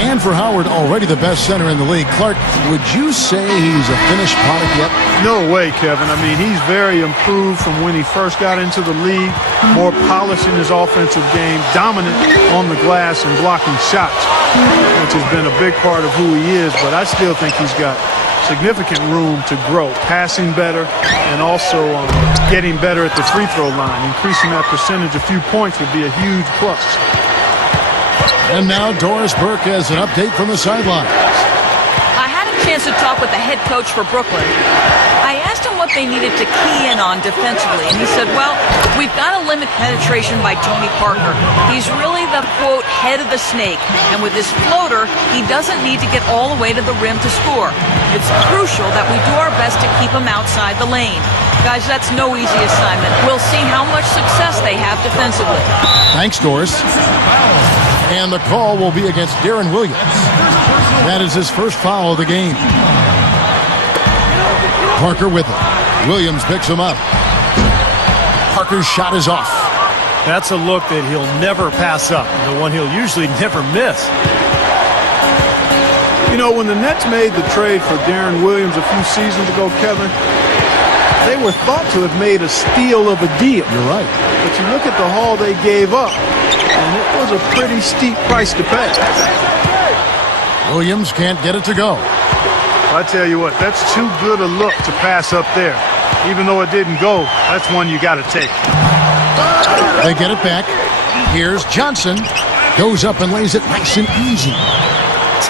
And for Howard, already the best center in the league. Clark, would you say he's a finished product yet? No way, Kevin. I mean, he's very improved from when he first got into the league. More polished in his offensive game, dominant on the glass and blocking shots, which has been a big part of who he is. But I still think he's got significant room to grow, passing better and also getting better at the free throw line. Increasing that percentage a few points would be a huge plus. And now Doris Burke has an update from the sidelines. I had a chance to talk with the head coach for Brooklyn. I asked him what they needed to key in on defensively, and he said, well, we've got to limit penetration by Tony Parker. He's really the, quote, head of the snake, and with his floater, he doesn't need to get all the way to the rim to score. It's crucial that we do our best to keep him outside the lane. Guys, that's no easy assignment. We'll see how much success they have defensively. Thanks, Doris. And the call will be against Darren Williams. That is his first foul of the game. Parker with it. Williams picks him up. Parker's shot is off. That's a look that he'll never pass up, the one he'll usually never miss. You know, when the Nets made the trade for Darren Williams a few seasons ago, Kevin, they were thought to have made a steal of a deal. You're right. But you look at the haul they gave up, and it was a pretty steep price to pay. Williams can't get it to go. I tell you what, that's too good a look to pass up there. Even though it didn't go, that's one you got to take. They get it back. Here's Johnson. Goes up and lays it nice and easy.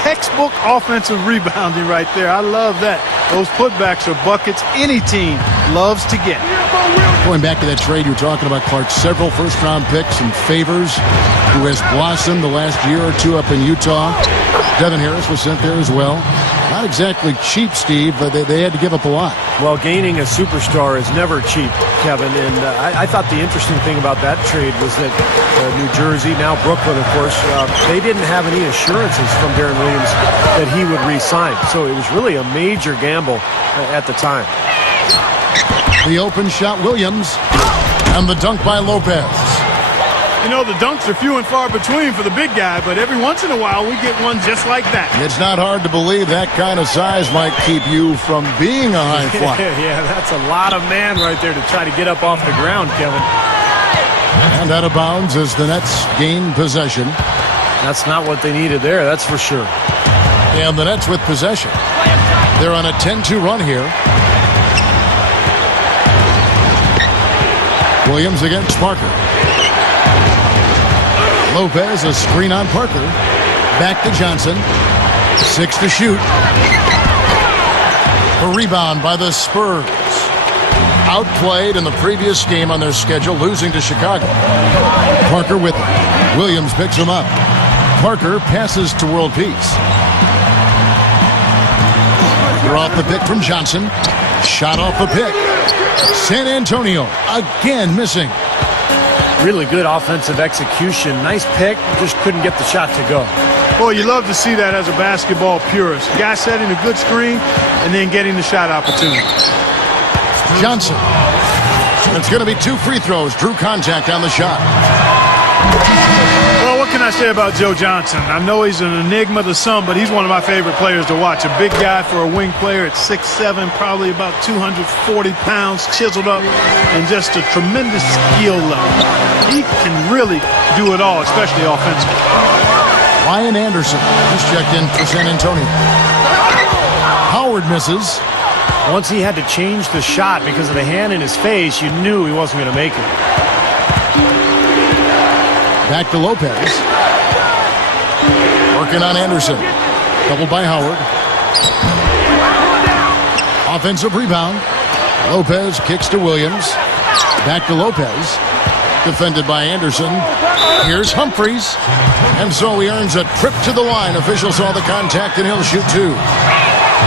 Textbook offensive rebounding right there. I love that. Those putbacks are buckets any team loves to get. Going back to that trade you were talking about, Clark, several first-round picks and Favors, who has blossomed the last year or two up in Utah. Devin Harris was sent there as well. Not exactly cheap, Steve, but they had to give up a lot. Well, gaining a superstar is never cheap, Kevin. And I thought the interesting thing about that trade was that New Jersey, now Brooklyn, of course, they didn't have any assurances from Darren Williams that he would re-sign. So it was really a major gamble at the time. The open shot, Williams, and the dunk by Lopez. You know, the dunks are few and far between for the big guy, but every once in a while we get one just like that. It's not hard to believe that kind of size might keep you from being a high flyer. Yeah, that's a lot of man right there to try to get up off the ground, Kevin. And out of bounds as the Nets gain possession. That's not what they needed there, that's for sure. And the Nets with possession. They're on a 10-2 run here. Williams against Parker. Lopez, a screen on Parker. Back to Johnson. 6 to shoot. A rebound by the Spurs. Outplayed in the previous game on their schedule, losing to Chicago. Parker with it. Williams picks him up. Parker passes to World Peace. They're off the pick from Johnson. Shot off the pick. San Antonio again missing. Really good offensive execution. Nice pick, just couldn't get the shot to go. Well, you love to see that as a basketball purist. Guy setting a good screen and then getting the shot opportunity. Johnson. It's going to be 2 free throws. Drew contact on the shot. Well, what can I say about Joe Johnson? I know he's an enigma to some, but he's one of my favorite players to watch. A big guy for a wing player at 6'7", probably about 240 pounds, chiseled up, and just a tremendous skill level. He can really do it all, especially offensively. Ryan Anderson, he's checked in for San Antonio. Howard misses. Once he had to change the shot because of the hand in his face, you knew he wasn't going to make it. Back to Lopez. Working on Anderson. Doubled by Howard. Offensive rebound. Lopez kicks to Williams. Back to Lopez. Defended by Anderson. Here's Humphries. And so he earns a trip to the line. Official saw the contact and he'll shoot 2.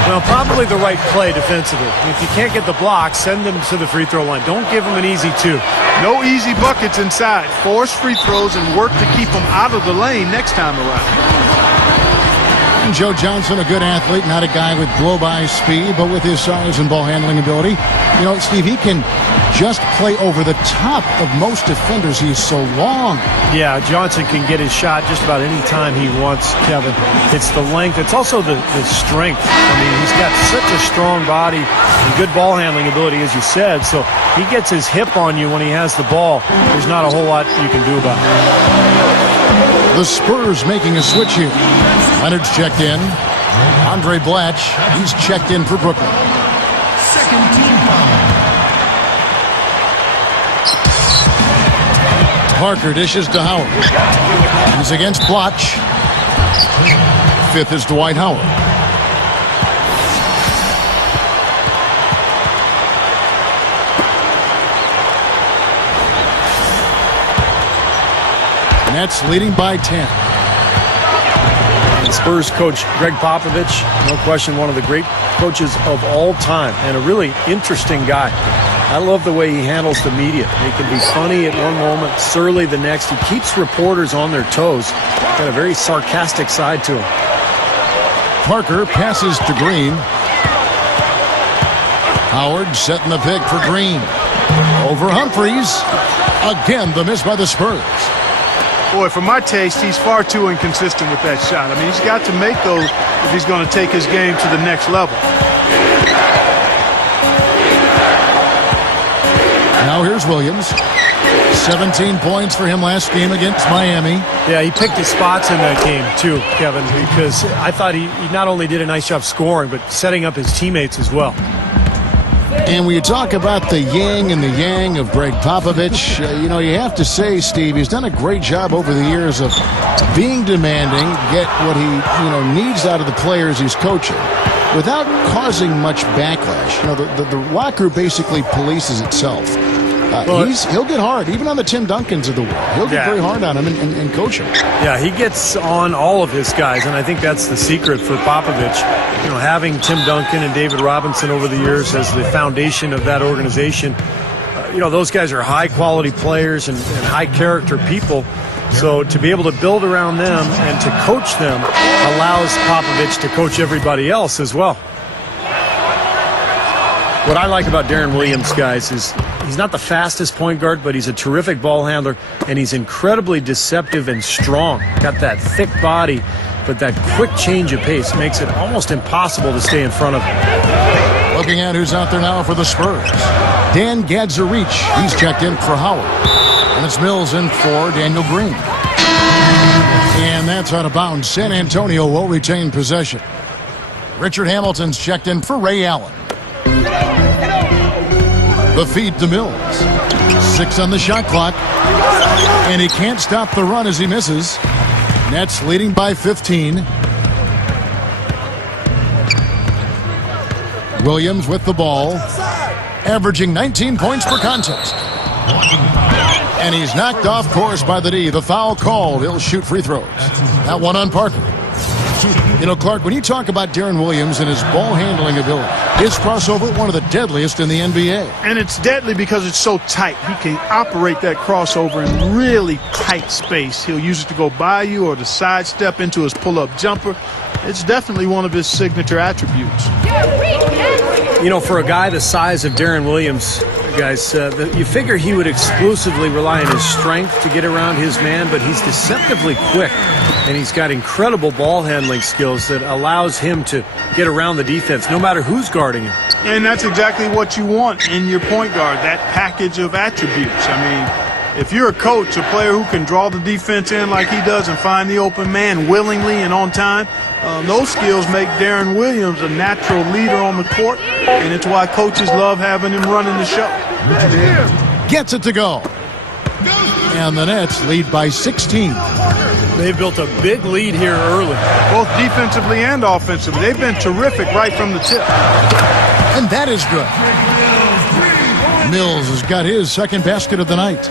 Well, probably the right play defensively. If you can't get the block, send them to the free throw line. Don't give them an easy 2. No easy buckets inside. Force free throws and work to keep them out of the lane next time around. And Joe Johnson, a good athlete, not a guy with blow-by speed, but with his size and ball handling ability. You know, Steve, he can just play over the top of most defenders. He is so long. Yeah, Johnson can get his shot just about any time he wants, Kevin. It's the length. It's also the strength. I mean, he's got such a strong body and good ball handling ability, as you said. So he gets his hip on you when he has the ball. There's not a whole lot you can do about it. The Spurs making a switch here. Leonard's checked in. Andre Blatch, he's checked in for Brooklyn. Second team foul. Parker dishes to Howard. He's against Blatch. Fifth is Dwight Howard. Nets leading by 10. And Spurs coach Greg Popovich, no question, one of the great coaches of all time, and a really interesting guy. I love the way he handles the media. He can be funny at one moment, surly the next. He keeps reporters on their toes. Got a very sarcastic side to him. Parker passes to Green. Howard setting the pick for Green. Over Humphries. Again, the miss by the Spurs. Boy, for my taste, he's far too inconsistent with that shot. I mean, he's got to make those if he's going to take his game to the next level. Now here's Williams. 17 points for him last game against Miami. Yeah, he picked his spots in that game too, Kevin, because I thought he not only did a nice job scoring, but setting up his teammates as well. And when you talk about the yin and the yang of Greg Popovich, you know, you have to say, Steve, he's done a great job over the years of being demanding, get what he needs out of the players he's coaching, without causing much backlash. You know, the locker basically polices itself. He'll get hard, even on the Tim Duncans of the world. He'll get very hard on him and coach him. Yeah, he gets on all of his guys, and I think that's the secret for Popovich. You know, having Tim Duncan and David Robinson over the years as the foundation of that organization. You know, those guys are high-quality players and high-character people. So to be able to build around them and to coach them allows Popovich to coach everybody else as well. What I like about Darren Williams, guys, is he's not the fastest point guard, but he's a terrific ball handler, and he's incredibly deceptive and strong. Got that thick body, but that quick change of pace makes it almost impossible to stay in front of him. Looking at who's out there now for the Spurs. Dan Gadzarich, he's checked in for Howard. And it's Mills in for Daniel Green. And that's out of bounds. San Antonio will retain possession. Richard Hamilton's checked in for Ray Allen. The feed to Mills. 6 on the shot clock. And he can't stop the run as he misses. Nets leading by 15. Williams with the ball. Averaging 19 points per contest. And he's knocked off course by the D. The foul called. He'll shoot free throws. That one on Parker. You know, Clark, when you talk about Darren Williams and his ball handling ability, his crossover, one of the deadliest in the NBA. And it's deadly because it's so tight. He can operate that crossover in really tight space. He'll use it to go by you or to sidestep into his pull-up jumper. It's definitely one of his signature attributes. You know, for a guy the size of Darren Williams, guys, you figure he would exclusively rely on his strength to get around his man, but he's deceptively quick, and he's got incredible ball handling skills that allows him to get around the defense, no matter who's guarding him. And that's exactly what you want in your point guard, that package of attributes. I mean, if you're a coach, a player who can draw the defense in like he does and find the open man willingly and on time, those skills make Darren Williams a natural leader on the court, and it's why coaches love having him running the show. Gets it to go. And the Nets lead by 16. They've built a big lead here early. Both defensively and offensively. They've been terrific right from the tip. And that is good. Mills has got his second basket of the night.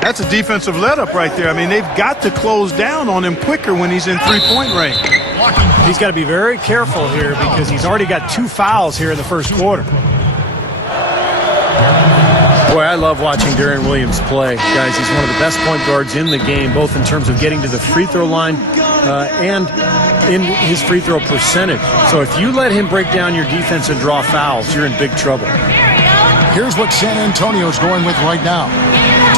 That's a defensive let-up right there. I mean, they've got to close down on him quicker when he's in three-point range. He's got to be very careful here because he's already got 2 fouls here in the first quarter. Boy, I love watching Darren Williams play. Guys, he's one of the best point guards in the game, both in terms of getting to the free throw line and in his free throw percentage. So if you let him break down your defense and draw fouls, you're in big trouble. Here's what San Antonio's going with right now.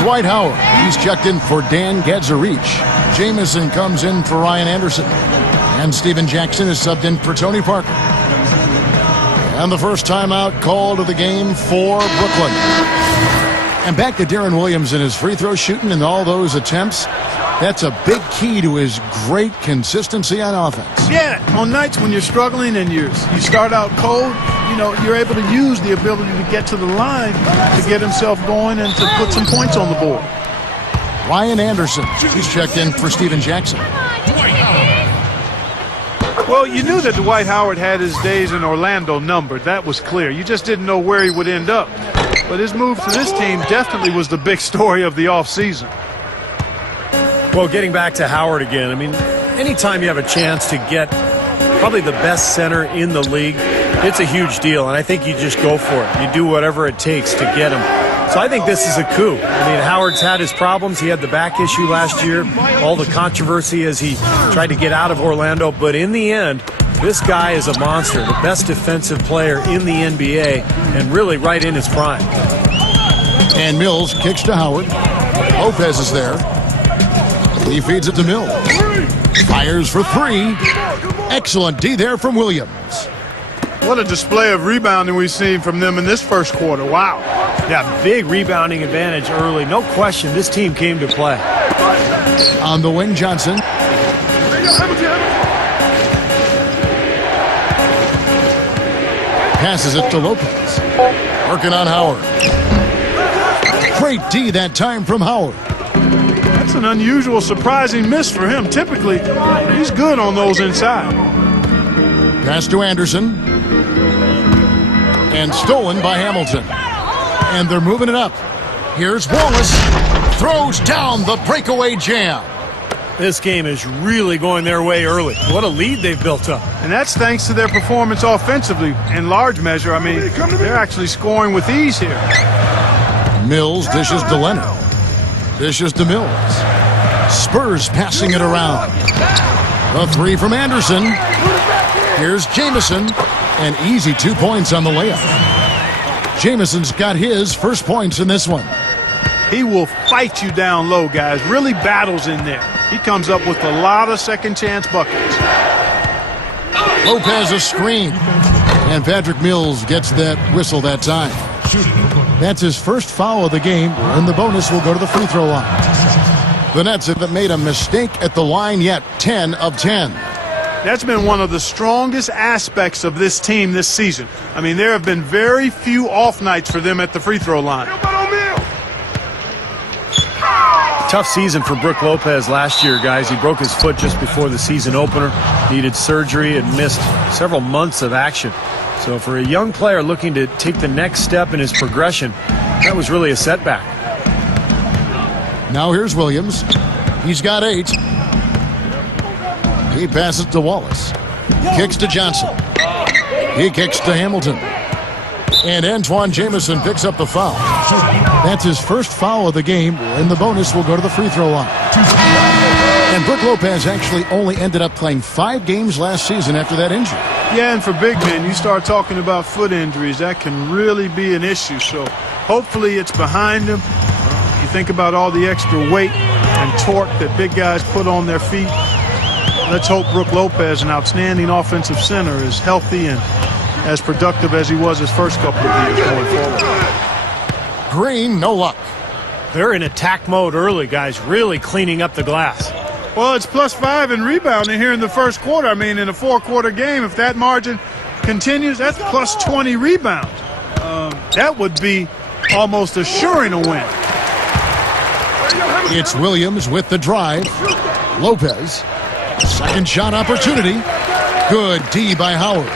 Dwight Howard, he's checked in for Dan Gadzarich. Jamison comes in for Ryan Anderson. And Steven Jackson is subbed in for Tony Parker. And the first timeout called of the game for Brooklyn. And back to Darren Williams and his free throw shooting and all those attempts. That's a big key to his great consistency on offense. Yeah, on nights when you're struggling and you start out cold, you're able to use the ability to get to the line to get himself going and to put some points on the board. Ryan Anderson, he's checked in for Steven Jackson. Well, you knew that Dwight Howard had his days in Orlando numbered. That was clear. You just didn't know where he would end up. But his move to this team definitely was the big story of the offseason. Well, getting back to Howard again, I mean, anytime you have a chance to get probably the best center in the league, it's a huge deal, and I think you just go for it. You do whatever it takes to get him. So I think this is a coup. I mean, Howard's had his problems. He had the back issue last year, all the controversy as he tried to get out of Orlando. But in the end, this guy is a monster, the best defensive player in the NBA, and really right in his prime. And Mills kicks to Howard. Lopez is there. He feeds it to Mills. Fires for three. Excellent D there from Williams. What a display of rebounding we've seen from them in this first quarter. Wow. Yeah, big rebounding advantage early. No question, this team came to play. On the wing, Johnson. Passes it to Lopez. Working on Howard. Great D that time from Howard. That's an unusual, surprising miss for him. Typically, he's good on those inside. Pass to Anderson. And stolen by Hamilton. And they're moving it up. Here's Wallace. Throws down the breakaway jam. This game is really going their way early. What a lead they've built up. And that's thanks to their performance offensively in large measure. I mean, they're actually scoring with ease here. Mills dishes to Leonard. Dishes to Mills. Spurs passing it around. The three from Anderson. Here's Jamison. An easy 2 points on the layup. Jamison's got his first points in this one. He will fight you down low, guys. Really battles in there. He comes up with a lot of second chance buckets. Lopez a screen. And Patrick Mills gets that whistle that time. That's his first foul of the game, and the bonus will go to the free throw line. The Nets haven't made a mistake at the line yet. 10 of 10. That's been one of the strongest aspects of this team this season. I mean, there have been very few off nights for them at the free throw line. Tough season for Brook Lopez last year, guys. He broke his foot just before the season opener, needed surgery, and missed several months of action. So for a young player looking to take the next step in his progression, that was really a setback. Now here's Williams. He's got 8. He passes to Wallace. Kicks to Johnson. He kicks to Hamilton. And Antoine Jamison picks up the foul. That's his first foul of the game, and the bonus will go to the free throw line. And Brook Lopez actually only ended up playing 5 games last season after that injury. Yeah, and for big men, you start talking about foot injuries, that can really be an issue. So hopefully it's behind him. You think about all the extra weight and torque that big guys put on their feet. Let's hope Brook Lopez, an outstanding offensive center, is healthy and as productive as he was his first couple of years going forward. Green, no luck. They're in attack mode early, guys, really cleaning up the glass. Well, it's +5 in rebounding here in the first quarter. I mean, in a 4-quarter game, if that margin continues, that's +20 rebounds. That would be almost assuring a win. It's Williams with the drive. Lopez. Second shot opportunity. Good D by Howard.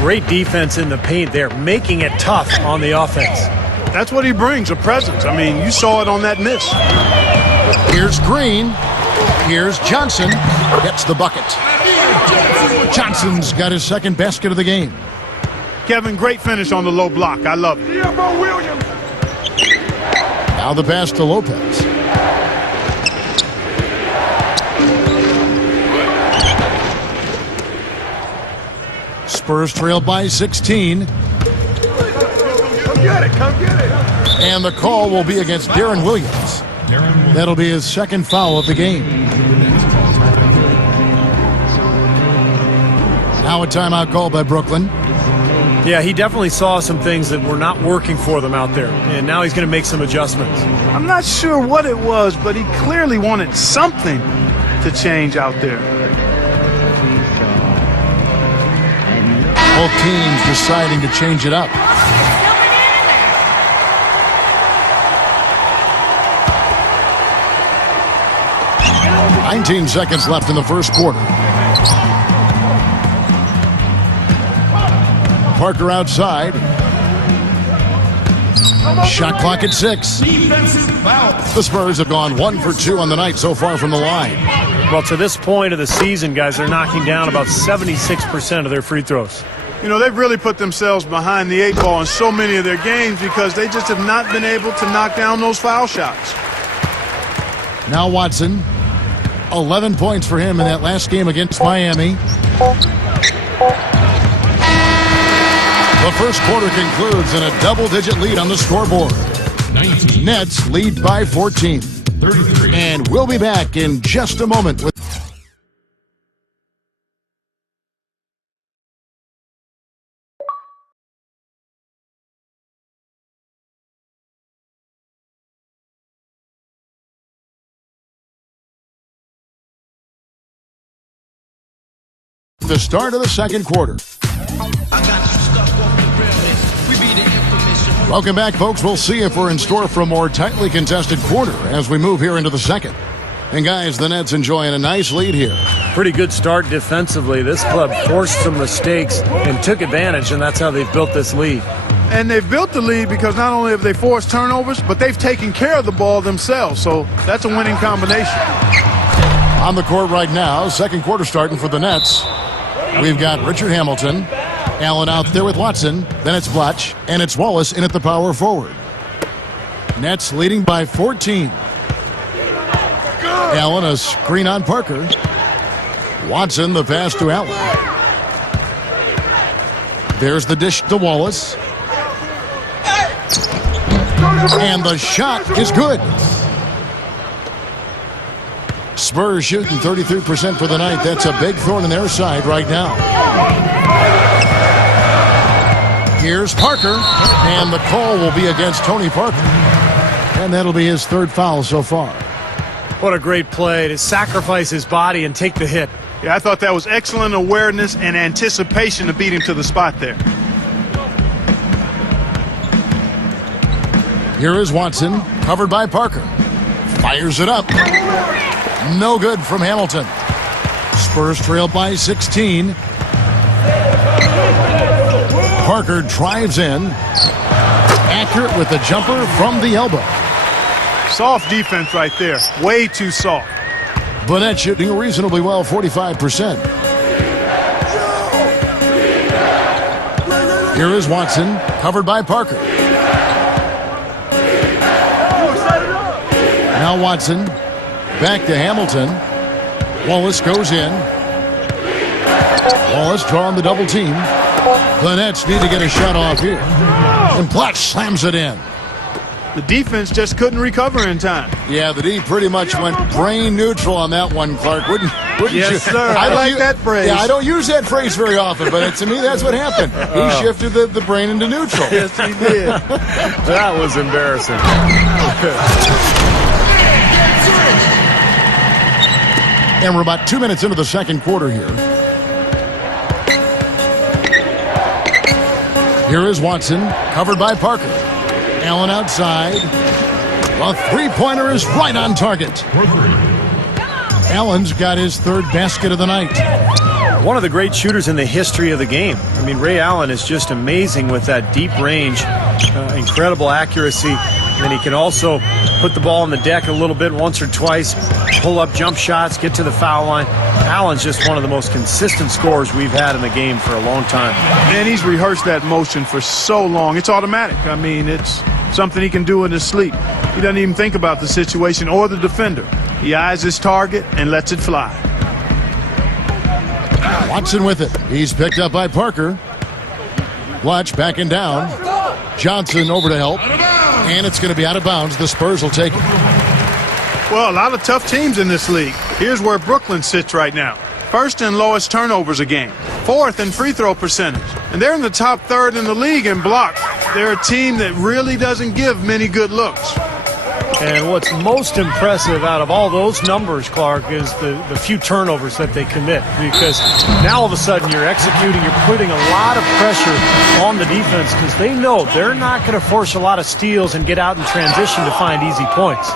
Great defense in the paint there, making it tough on the offense. That's what he brings, a presence. I mean, you saw it on that miss. Here's Green. Here's Johnson. Gets the bucket. Johnson's got his second basket of the game. Kevin, great finish on the low block. I love it. Now the pass to Lopez. Spurs trail by 16. Come get it, come get it. And the call will be against Darren Williams. That'll be his second foul of the game. Now a timeout called by Brooklyn. Yeah, he definitely saw some things that were not working for them out there, and now he's going to make some adjustments. I'm not sure what it was, but he clearly wanted something to change out there. Both teams deciding to change it up. 19 seconds left in the first quarter. Parker outside. Shot clock at 6. The Spurs have gone 1 for 2 on the night so far from the line. Well, to this point of the season, guys, they're knocking down about 76% of their free throws. You know, they've really put themselves behind the 8 ball in so many of their games because they just have not been able to knock down those foul shots. Now Watson. 11 points for him in that last game against Miami. The first quarter concludes in a double-digit lead on the scoreboard. 19. Nets lead by 14. 33. And we'll be back in just a moment with the start of the second quarter. Welcome back, folks. We'll see if we're in store for a more tightly contested quarter as we move here into the second. And guys, the Nets enjoying a nice lead here. Pretty good start defensively. This club forced some mistakes and took advantage, and that's how they've built this lead. And they've built the lead because not only have they forced turnovers, but they've taken care of the ball themselves. So that's a winning combination. On the court right now, second quarter starting for the Nets. We've got Richard Hamilton, Allen out there with Watson, then it's Blatch, and it's Wallace in at the power forward. Nets leading by 14. Allen a screen on Parker. Watson the pass to Allen. There's the dish to Wallace. And the shot is good. Spurs shooting 33% for the night. That's a big thorn in their side right now. Here's Parker, and the call will be against Tony Parker. And that'll be his third foul so far. What a great play to sacrifice his body and take the hit. Yeah, I thought that was excellent awareness and anticipation to beat him to the spot there. Here is Watson, covered by Parker. Fires it up. No good from Hamilton. Spurs trail by 16. Parker drives in. Accurate with the jumper from the elbow. Soft defense right there. Way too soft. Burnett shooting reasonably well, 45%. Here is Watson, covered by Parker. Now Watson, back to Hamilton. Wallace goes in. Wallace drawing the double team. The Nets need to get a shot off here. And Blatch slams it in. The defense just couldn't recover in time. Yeah, the D pretty much went brain neutral on that one, Clark. Wouldn't Yes, you? sir. I like that phrase. Yeah, I don't use that phrase very often, but to me, that's what happened. He shifted the brain into neutral. Yes, he did. That was embarrassing. And we're about 2 minutes into the second quarter here. Here is Watson, covered by Parker. Allen outside. The three-pointer is right on target. Allen's got his third basket of the night. One of the great shooters in the history of the game. I mean, Ray Allen is just amazing with that deep range, incredible accuracy. And he can also put the ball on the deck a little bit once or twice, pull up jump shots, get to the foul line. Allen's just one of the most consistent scorers we've had in the game for a long time. Man, he's rehearsed that motion for so long. It's automatic. I mean, it's something he can do in his sleep. He doesn't even think about the situation or the defender. He eyes his target and lets it fly. Watson with it. He's picked up by Parker. Watch backing down. Johnson over to help. And it's going to be out of bounds. The Spurs will take it. Well, a lot of tough teams in this league. Here's where Brooklyn sits right now. First and lowest turnovers a game. Fourth in free throw percentage. And they're in the top third in the league in blocks. They're a team that really doesn't give many good looks. And what's most impressive out of all those numbers, Clark, is the few turnovers that they commit. Because now all of a sudden you're executing, you're putting a lot of pressure on the defense because they know they're not going to force a lot of steals and get out in transition to find easy points.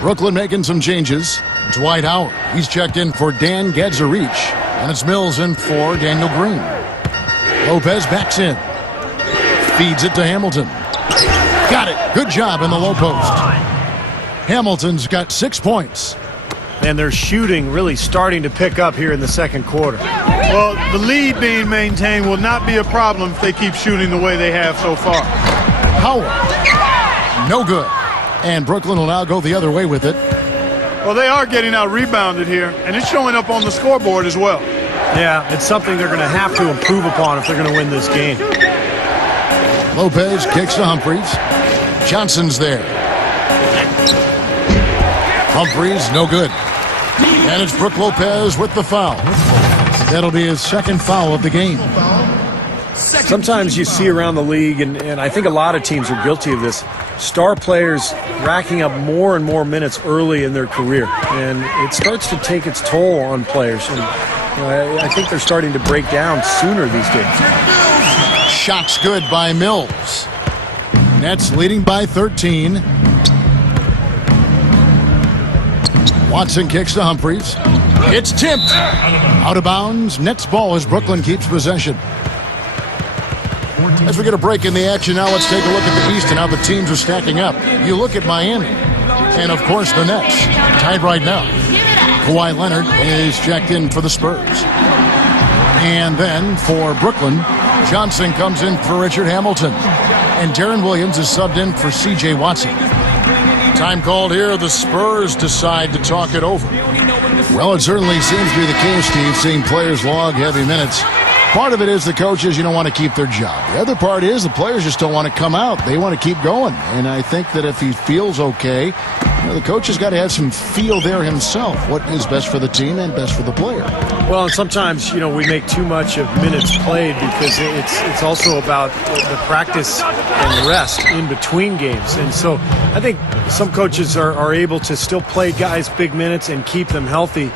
Brooklyn making some changes. Dwight Howard. He's checked in for Dan Gadzarich. And it's Mills in for Daniel Green. Lopez backs in. Feeds it to Hamilton. Got it. Good job in the low post. Hamilton's got 6 points. And their shooting really starting to pick up here in the second quarter. Well, the lead being maintained will not be a problem if they keep shooting the way they have so far. Howard. No good. And Brooklyn will now go the other way with it. Well, they are getting out rebounded here, and it's showing up on the scoreboard as well. Yeah, it's something they're going to have to improve upon if they're going to win this game. Lopez kicks to Humphries. Johnson's there. Humphries, no good. And it's Brook Lopez with the foul. That'll be his second foul of the game. Sometimes you see around the league, and I think a lot of teams are guilty of this, star players racking up more and more minutes early in their career. And it starts to take its toll on players. And I think they're starting to break down sooner these days. Shot's good by Mills. Nets leading by 13. Watson kicks to Humphries. It's tipped. Out of bounds. Nets ball as Brooklyn keeps possession. As we get a break in the action now, let's take a look at the East and how the teams are stacking up. You look at Miami, and of course the Nets, tied right now. Kawhi Leonard is checked in for the Spurs. And then for Brooklyn, Johnson comes in for Richard Hamilton. And Darren Williams is subbed in for C.J. Watson. Time called here, the Spurs decide to talk it over. Well, it certainly seems to be the case, Steve, seeing players log heavy minutes. Part of it is the coaches, you don't want to keep their job. The other part is the players just don't want to come out. They want to keep going. And I think that if he feels okay, the coach has got to have some feel there himself. What is best for the team and best for the player. Well, and sometimes, we make too much of minutes played because it's also about the practice and rest in between games. And so I think some coaches are able to still play guys big minutes and keep them healthy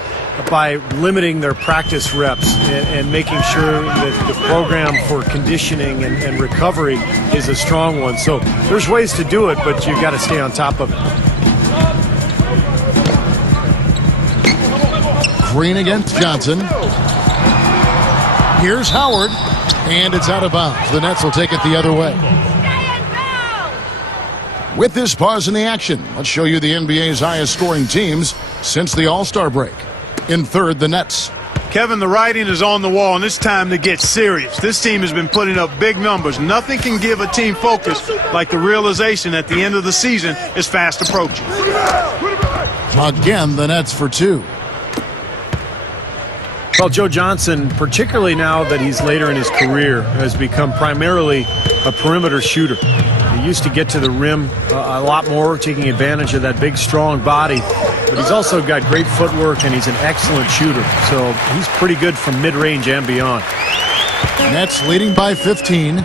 by limiting their practice reps and making sure that the program for conditioning and recovery is a strong one. So there's ways to do it, but you got to stay on top of it. Green against Johnson. Here's Howard, and it's out of bounds. The Nets will take it the other way. With this pause in the action, let's show you the NBA's highest scoring teams since the All-Star break. In third, the Nets. Kevin, the writing is on the wall, and it's time to get serious. This team has been putting up big numbers. Nothing can give a team focus like the realization at the end of the season is fast approaching. Again, the Nets for two. Well, Joe Johnson, particularly now that he's later in his career, has become primarily a perimeter shooter. He used to get to the rim a lot more, taking advantage of that big, strong body. But he's also got great footwork, and he's an excellent shooter. So he's pretty good from mid-range and beyond. Nets leading by 15.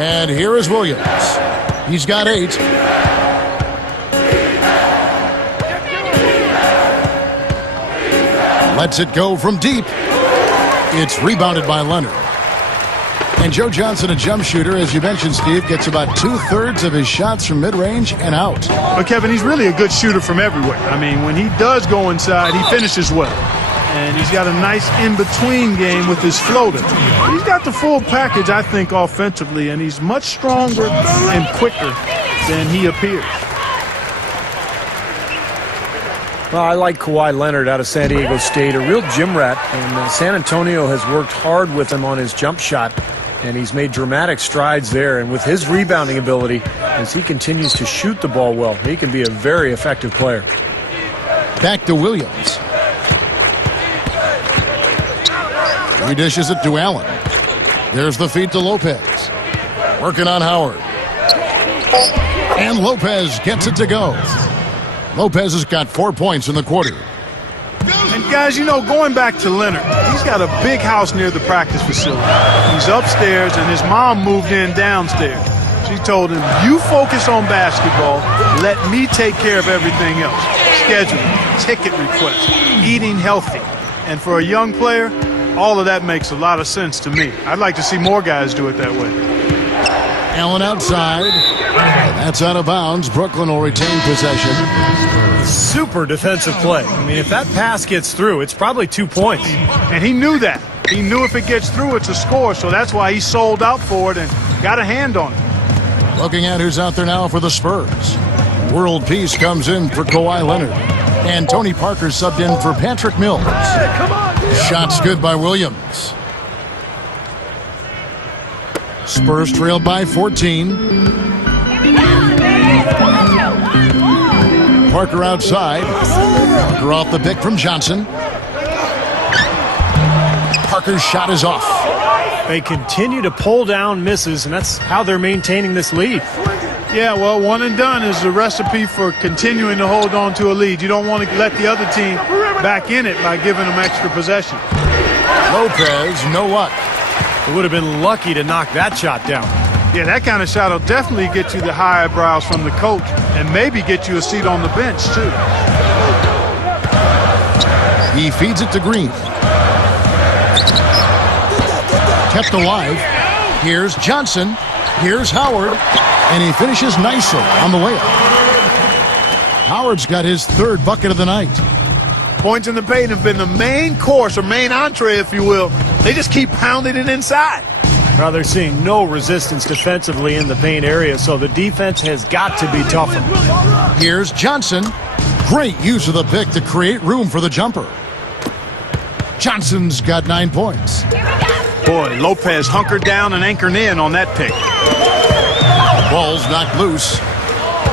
And here is Williams. He's got 8. Lets it go from deep. It's rebounded by Leonard. And Joe Johnson, a jump shooter, as you mentioned, Steve, gets about 2/3 of his shots from mid-range and out. But, Kevin, he's really a good shooter from everywhere. I mean, when he does go inside, he finishes well. And he's got a nice in-between game with his floater. He's got the full package, I think, offensively, and he's much stronger and quicker than he appears. Well, I like Kawhi Leonard out of San Diego State, a real gym rat, and San Antonio has worked hard with him on his jump shot, and he's made dramatic strides there. And with his rebounding ability, as he continues to shoot the ball well, he can be a very effective player. Back to Williams. He dishes it to Allen. There's the feed to Lopez. Working on Howard. And Lopez gets it to go. Lopez has got 4 points in the quarter. And guys, you know, going back to Leonard, he's got a big house near the practice facility. He's upstairs, and his mom moved in downstairs. She told him, you focus on basketball, let me take care of everything else. Scheduling, ticket requests, eating healthy. And for a young player, all of that makes a lot of sense to me. I'd like to see more guys do it that way. Allen outside. And that's out of bounds. Brooklyn will retain possession. Super defensive play. I mean, if that pass gets through, it's probably 2 points. And he knew that. He knew if it gets through, it's a score. So that's why he sold out for it and got a hand on it. Looking at who's out there now for the Spurs. World Peace comes in for Kawhi Leonard. And Tony Parker subbed in for Patrick Mills. Shots good by Williams. Spurs trailed by 14. Parker outside. Parker off the pick from Johnson. Parker's shot is off. They continue to pull down misses, and that's how they're maintaining this lead. Yeah, well, one and done is the recipe for continuing to hold on to a lead. You don't want to let the other team back in it by giving them extra possession. Lopez, no luck. It would have been lucky to knock that shot down. Yeah, that kind of shot will definitely get you the high eyebrows from the coach and maybe get you a seat on the bench, too. He feeds it to Green. Kept alive. Here's Johnson. Here's Howard. And he finishes nicely on the layup. Howard's got his third bucket of the night. Points in the paint have been the main course, or main entree, if you will. They just keep pounding it inside. Now they're seeing no resistance defensively in the paint area, so the defense has got to be tougher. Here's Johnson. Great use of the pick to create room for the jumper. Johnson's got 9 points. Boy, Lopez hunkered down and anchored in on that pick. Ball's knocked loose.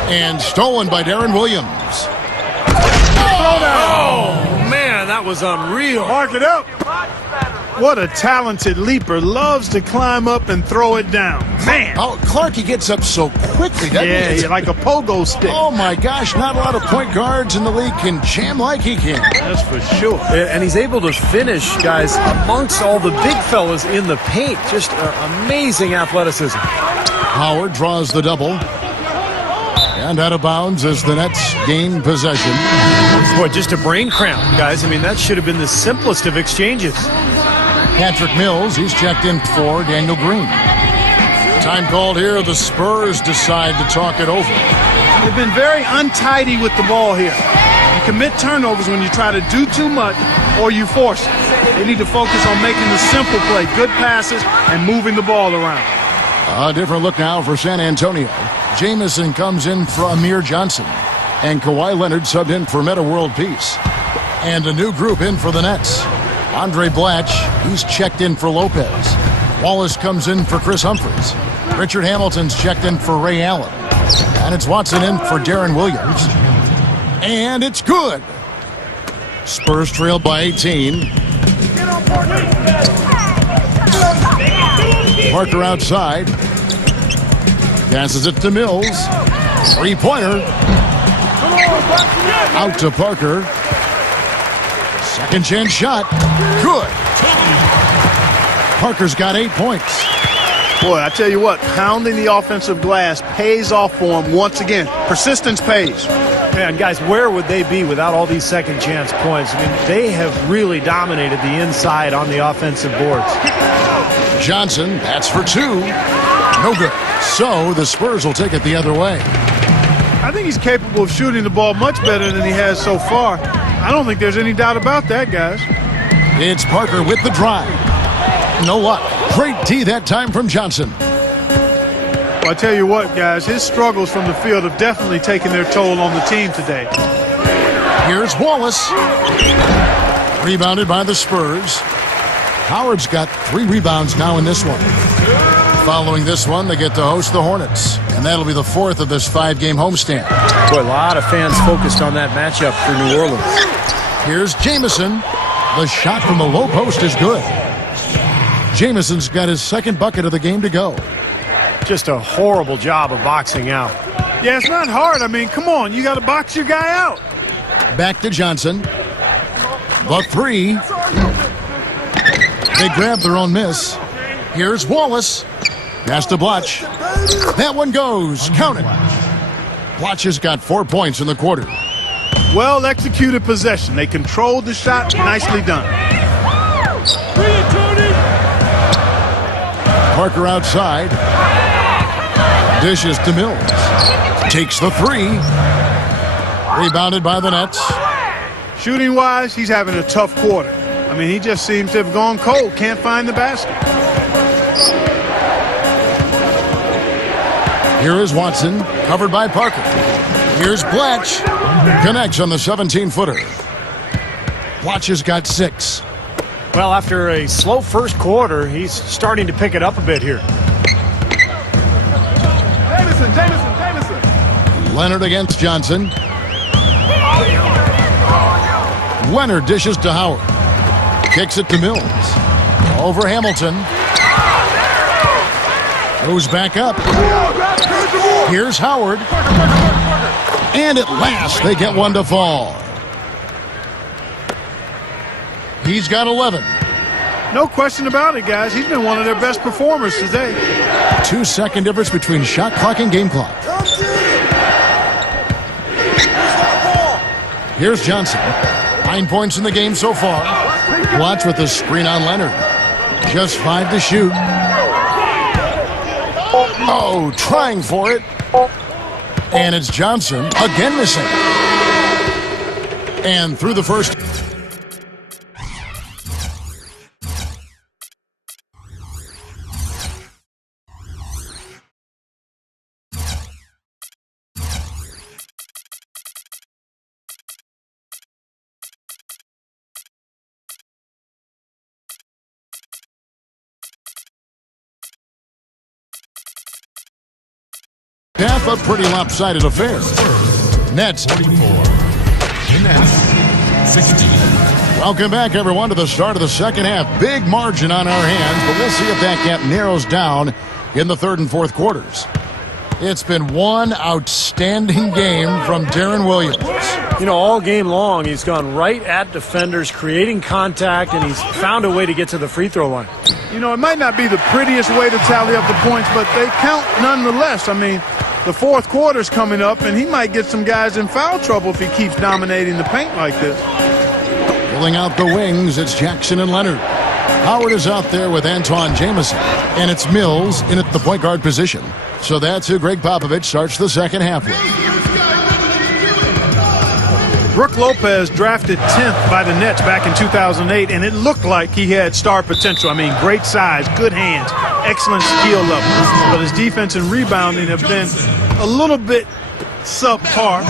And stolen by Darren Williams. Oh, man, that was unreal. Mark it up. What a talented leaper. Loves to climb up and throw it down. Man. Oh, Clark, he gets up so quickly, doesn't he? Yeah, like a pogo stick. Oh, my gosh, not a lot of point guards in the league can jam like he can. That's for sure. And he's able to finish, guys, amongst all the big fellas in the paint. Just amazing athleticism. Howard draws the double. And out of bounds as the Nets gain possession. Boy, just a brain cramp, guys. I mean, that should have been the simplest of exchanges. Patrick Mills, he's checked in for Daniel Green. Time called here. The Spurs decide to talk it over. They've been very untidy with the ball here. You commit turnovers when you try to do too much or you force it. They need to focus on making the simple play, good passes, and moving the ball around. A different look now for San Antonio. Jamison comes in for Amir Johnson. And Kawhi Leonard subbed in for Meta World Peace. And a new group in for the Nets. Andre Blatch, he's checked in for Lopez. Wallace comes in for Chris Humphries. Richard Hamilton's checked in for Ray Allen. And it's Watson in for Darren Williams. And it's good. Spurs trailed by 18. Parker outside. Passes it to Mills. Three-pointer. Out to Parker. Second chance shot. Good. Parker's got 8 points. Boy, I tell you what, pounding the offensive glass pays off for him once again. Persistence pays. Man, guys, where would they be without all these second chance points? I mean, they have really dominated the inside on the offensive boards. Johnson, that's for 2. No good. So the Spurs will take it the other way. I think he's capable of shooting the ball much better than he has so far. I don't think there's any doubt about that, guys. It's Parker with the drive. No luck. Great D that time from Johnson. Well, I tell you what, guys, his struggles from the field have definitely taken their toll on the team today. Here's Wallace. Rebounded by the Spurs. Howard's got 3 rebounds now in this one. Following this one, they get to host the Hornets. And that'll be the 4th of this 5-game homestand. Boy, a lot of fans focused on that matchup for New Orleans. Here's Jamison. The shot from the low post is good. Jamison's got his second bucket of the game to go. Just a horrible job of boxing out. Yeah, it's not hard. I mean, come on. You got to box your guy out. Back to Johnson. The three. They grab their own miss. Here's Wallace. Pass to Blotch. That one goes. Count it. Blotch has got 4 points in the quarter. Well executed possession. They controlled the shot. Nicely done. Parker outside. Dishes to Mills. Takes the three. Rebounded by the Nets. Shooting-wise, he's having a tough quarter. I mean, he just seems to have gone cold. Can't find the basket. Here is Watson, covered by Parker. Here's Blatch. Connects on the 17-footer. Blatch has got 6. Well, after a slow first quarter, he's starting to pick it up a bit here. Jamison. Leonard against Johnson. Leonard dishes to Howard. Kicks it to Mills. Over Hamilton. Goes back up. Here's Howard. And at last, they get one to fall. He's got 11. No question about it, guys. He's been one of their best performers today. 2-second difference between shot clock and game clock. Here's Johnson. 9 points in the game so far. Watch with the screen on Leonard. Just 5 to shoot. Oh, trying for it. And it's Johnson again missing. And through the first. Half a pretty lopsided affair. Nets 44. The Nets 16. Welcome back, everyone, to the start of the second half. Big margin on our hands, but we'll see if that gap narrows down in the third and fourth quarters. It's been one outstanding game from Darren Williams. You know, all game long, he's gone right at defenders, creating contact, and he's found a way to get to the free throw line. You know, it might not be the prettiest way to tally up the points, but they count nonetheless. I mean, the fourth quarter's coming up, and he might get some guys in foul trouble if he keeps dominating the paint like this. Filling out the wings, it's Jackson and Leonard. Howard is out there with Antoine Jamison, and it's Mills in at the point guard position. So that's who Greg Popovich starts the second half with. Brook Lopez drafted 10th by the Nets back in 2008, and it looked like he had star potential. I mean, great size, good hands, excellent skill level. But his defense and rebounding have been a little bit subpar.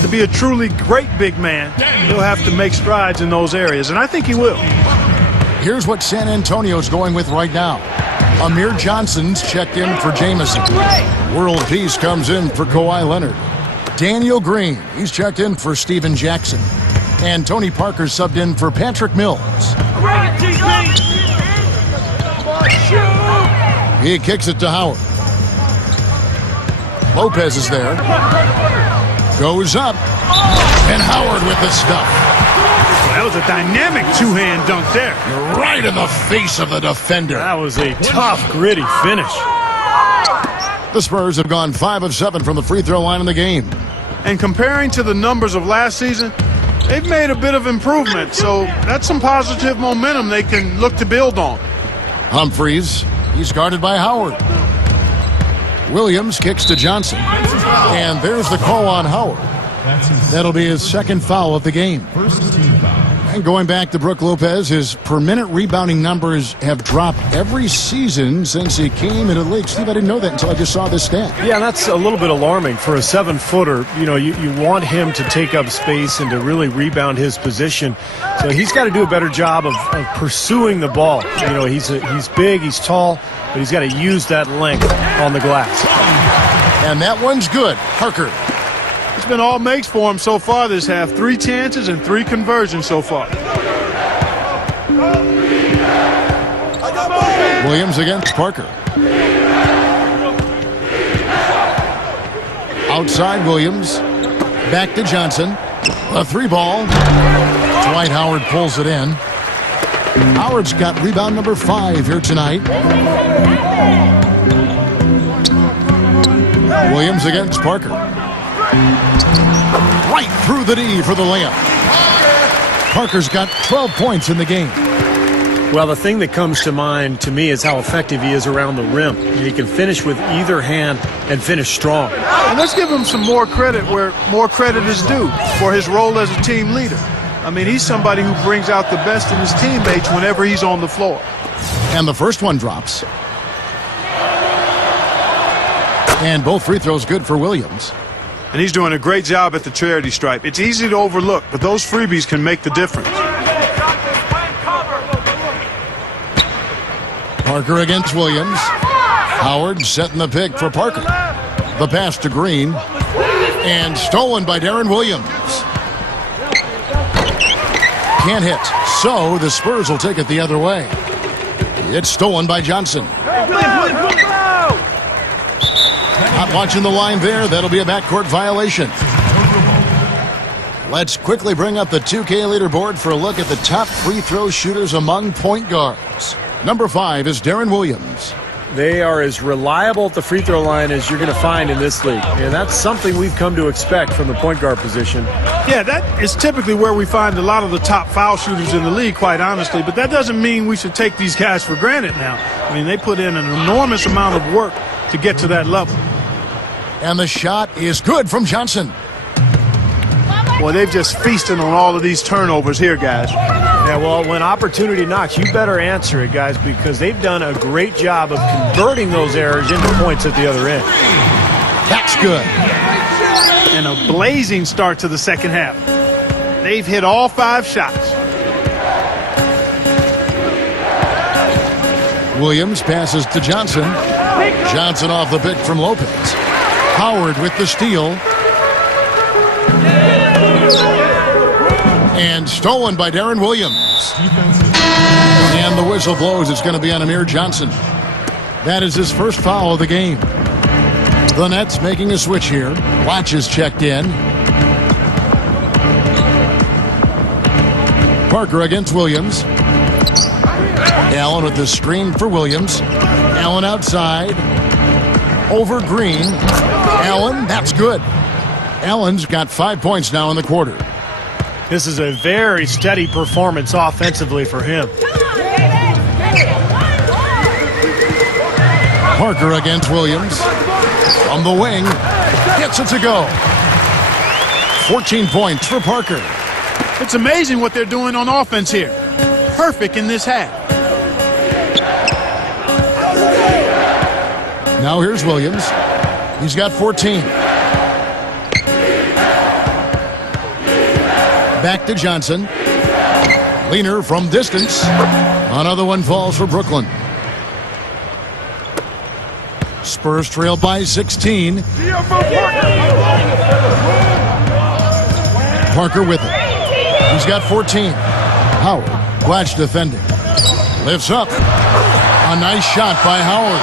To be a truly great big man, he'll have to make strides in those areas, and I think he will. Here's what San Antonio's going with right now. Amir Johnson's checked in for Jamison. World Peace comes in for Kawhi Leonard. Daniel Green, he's checked in for Steven Jackson. And Tony Parker subbed in for Patrick Mills. He kicks it to Howard. Lopez is there. Goes up. And Howard with the stuff. That was a dynamic two-hand dunk there. Right in the face of the defender. That was a tough, gritty finish. The Spurs have gone 5 of 7 from the free throw line in the game. And comparing to the numbers of last season, they've made a bit of improvement. So that's some positive momentum they can look to build on. Humphries, he's guarded by Howard. Williams kicks to Johnson. And there's the call on Howard. That'll be his second foul of the game. First team foul. And going back to Brook Lopez, his per-minute rebounding numbers have dropped every season since he came into the league. Steve, I didn't know that until I just saw this stat. Yeah, that's a little bit alarming for a 7-footer. You know, you want him to take up space and to really rebound his position. So he's got to do a better job of pursuing the ball. You know, he's big, he's tall, but he's got to use that length on the glass. And that one's good. Parker. It's been all makes for him so far this half. 3 chances and 3 conversions so far. Williams against Parker. Outside Williams. Back to Johnson. A 3-ball. Dwight Howard pulls it in. Howard's got rebound number 5 here tonight. Williams against Parker. Right through the D for the layup. Parker's got 12 points in the game. Well, the thing that comes to mind to me is how effective he is around the rim. He can finish with either hand and finish strong. And let's give him some more credit where more credit is due for his role as a team leader. I mean, he's somebody who brings out the best in his teammates whenever he's on the floor. And the first one drops. And both free throws good for Williams. And he's doing a great job at the charity stripe. It's easy to overlook, but those freebies can make the difference. Parker against Williams. Howard setting the pick for Parker. The pass to Green. And stolen by Darren Williams. Can't hit. So the Spurs will take it the other way. It's stolen by Johnson. Not watching the line there. That'll be a backcourt violation. Let's quickly bring up the 2K leaderboard for a look at the top free throw shooters among point guards. Number 5 is Darren Williams. They are as reliable at the free throw line as you're going to find in this league. And that's something we've come to expect from the point guard position. Yeah, that is typically where we find a lot of the top foul shooters in the league, quite honestly. But that doesn't mean we should take these guys for granted now. I mean, they put in an enormous amount of work to get to that level. And the shot is good from Johnson. Boy, they've just feasted on all of these turnovers here, guys. Yeah, well, when opportunity knocks, you better answer it, guys, because they've done a great job of converting those errors into points at the other end. That's good. And a blazing start to the second half. They've hit all 5 shots. Williams passes to Johnson. Johnson off the pick from Lopez. Howard with the steal. And stolen by Darren Williams. And the whistle blows. It's going to be on Amir Johnson. That is his first foul of the game. The Nets making a switch here. Watch is checked in. Parker against Williams. Allen with the screen for Williams. Allen outside. Over Green. Allen, that's good. Allen's got 5 points now in the quarter. This is a very steady performance offensively for him. Parker against Williams. On the wing. Gets it to go. 14 points for Parker. It's amazing what they're doing on offense here. Perfect in this half. Now here's Williams. He's got 14. Back to Johnson. Leaner from distance. Another one falls for Brooklyn. Spurs trail by 16. Parker with it. He's got 14. Howard, watch defending. Lifts up. A nice shot by Howard.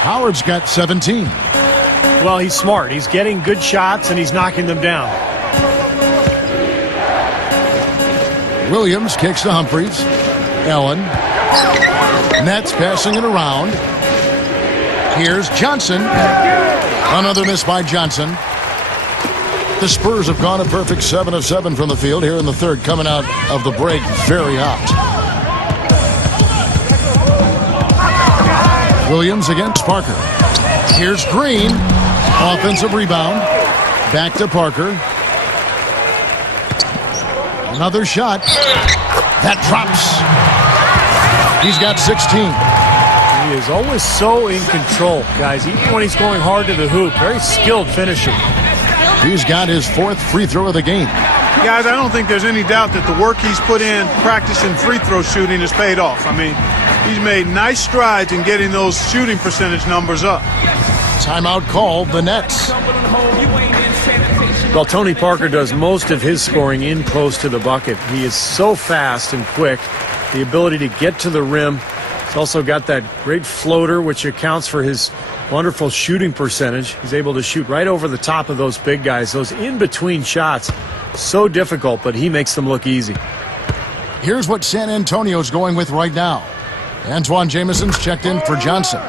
Howard's got 17. Well, he's smart. He's getting good shots, and he's knocking them down. Williams kicks to Humphries. Allen. Nets passing it around. Here's Johnson. Another miss by Johnson. The Spurs have gone a perfect 7 of 7 from the field here in the third, coming out of the break very hot. Williams against Parker. Here's Green. Offensive rebound. Back to Parker. Another shot. That drops. He's got 16. He is always so in control, guys. Even when he's going hard to the hoop, very skilled finisher. He's got his 4th free throw of the game. Guys, I don't think there's any doubt that the work he's put in practicing free throw shooting has paid off. I mean, he's made nice strides in getting those shooting percentage numbers up. Timeout called, the Nets. Well, Tony Parker does most of his scoring in close to the bucket. He is so fast and quick. The ability to get to the rim. He's also got that great floater, which accounts for his wonderful shooting percentage. He's able to shoot right over the top of those big guys. Those in-between shots, so difficult, but he makes them look easy. Here's what San Antonio's going with right now. Antoine Jameson's checked in for Johnson.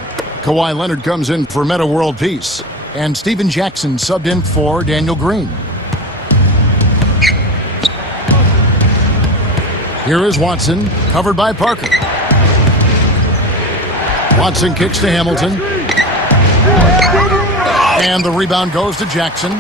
Kawhi Leonard comes in for Meta World Peace. And Steven Jackson subbed in for Daniel Green. Here is Watson, covered by Parker. Watson kicks to Hamilton. And the rebound goes to Jackson.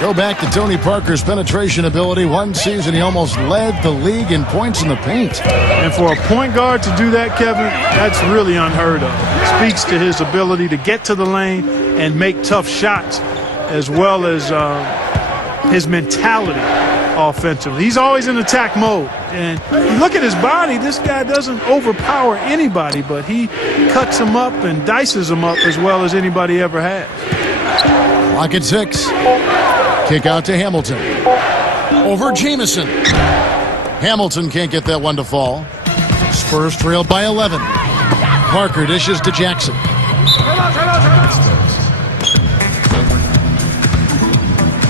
Go back to Tony Parker's penetration ability. One season he almost led the league in points in the paint. And for a point guard to do that, Kevin, that's really unheard of. It speaks to his ability to get to the lane and make tough shots, as well as his mentality offensively. He's always in attack mode. And you look at his body, this guy doesn't overpower anybody, but he cuts them up and dices them up as well as anybody ever has. Clock at 6. Kick out to Hamilton. Over Jameson. Hamilton can't get that one to fall. Spurs trail by 11. Parker dishes to Jackson.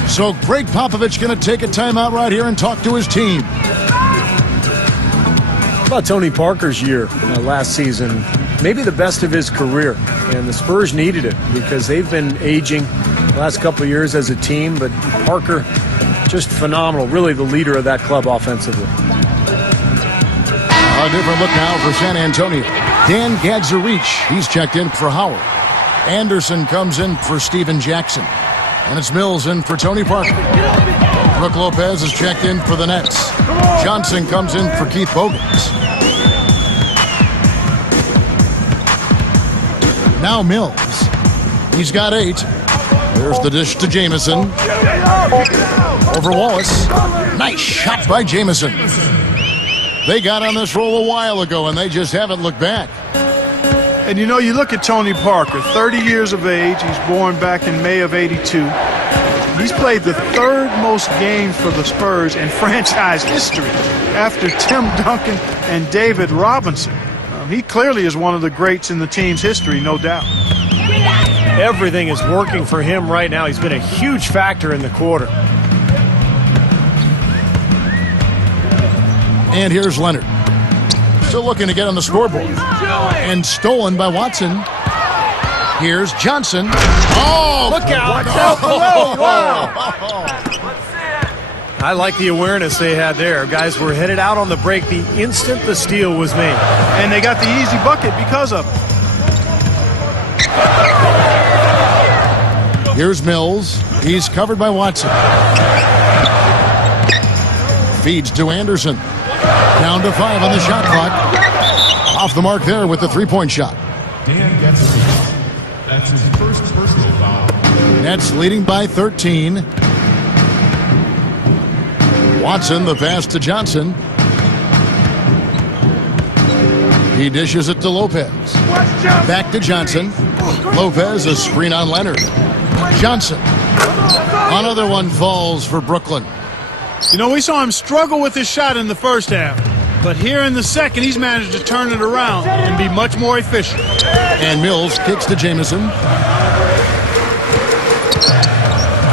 So Greg Popovich going to take a timeout right here and talk to his team. How about Tony Parker's year last season? Maybe the best of his career. And the Spurs needed it because they've been aging the last couple of years as a team. But Parker, just phenomenal. Really the leader of that club offensively. A different look now for San Antonio. Dan Gadzarich, he's checked in for Howard. Anderson comes in for Steven Jackson. And it's Mills in for Tony Parker. Brook Lopez is checked in for the Nets. Johnson comes in for Keith Bogans. Now Mills. He's got 8. There's the dish to Jameson. Over Wallace. Nice shot by Jameson. They got on this roll a while ago, and they just haven't looked back. And you know, you look at Tony Parker, 30 years of age. He's born back in May of '82. He's played the 3rd most games for the Spurs in franchise history after Tim Duncan and David Robinson. He clearly is one of the greats in the team's history, no doubt. Everything is working for him right now. He's been a huge factor in the quarter. And here's Leonard. Still looking to get on the scoreboard. And stolen by Watson. Here's Johnson. Oh! Look out! Watch out below! Wow! I like the awareness they had there. Guys were headed out on the break the instant the steal was made. And they got the easy bucket because of it. Here's Mills. He's covered by Watson. Feeds to Anderson. Down to 5 on the shot clock. Off the mark there with the three-point shot. Dan gets it. That's his first personal foul. Nets leading by 13. Watson, the pass to Johnson. He dishes it to Lopez. Back to Johnson. Lopez, a screen on Leonard. Johnson. Another one falls for Brooklyn. You know, we saw him struggle with his shot in the first half. But here in the second, he's managed to turn it around and be much more efficient. And Mills kicks to Jameson.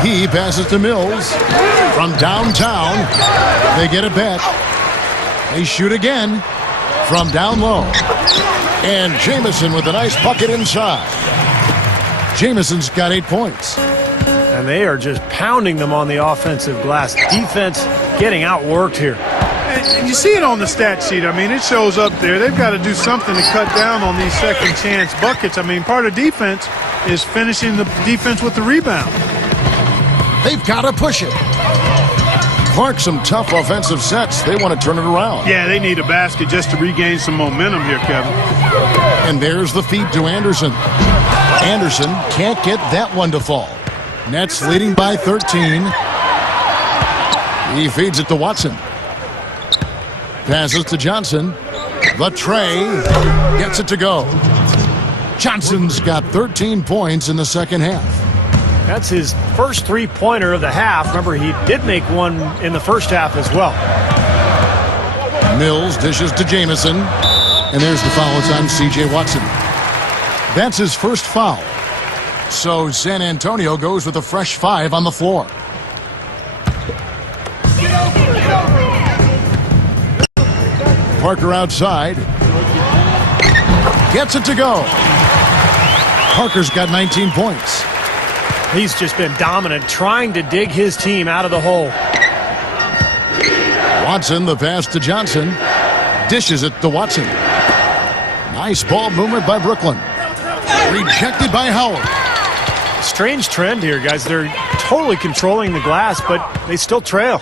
He passes to Mills. From downtown, they get it back. They shoot again from down low. And Jameson with a nice bucket inside. Jameson's got 8 points. And they are just pounding them on the offensive glass. Defense getting outworked here. And you see it on the stat sheet. I mean, it shows up there. They've got to do something to cut down on these second chance buckets. I mean, part of defense is finishing the defense with the rebound. They've got to push it. Clark, some tough offensive sets. They want to turn it around. Yeah, they need a basket just to regain some momentum here, Kevin. And there's the feed to Anderson. Anderson can't get that one to fall. Nets leading by 13. He feeds it to Watson. Passes to Johnson. The tray gets it to go. Johnson's got 13 points in the second half. That's his first three-pointer of the half. Remember, he did make one in the first half as well. Mills dishes to Jamison. And there's the foul. It's on C.J. Watson. That's his first foul. So San Antonio goes with a fresh 5 on the floor. Parker outside. Gets it to go. Parker's got 19 points. He's just been dominant, trying to dig his team out of the hole. Watson, the pass to Johnson. Dishes it to Watson. Nice ball movement by Brooklyn. Rejected by Howard. Strange trend here, guys. They're totally controlling the glass, but they still trail.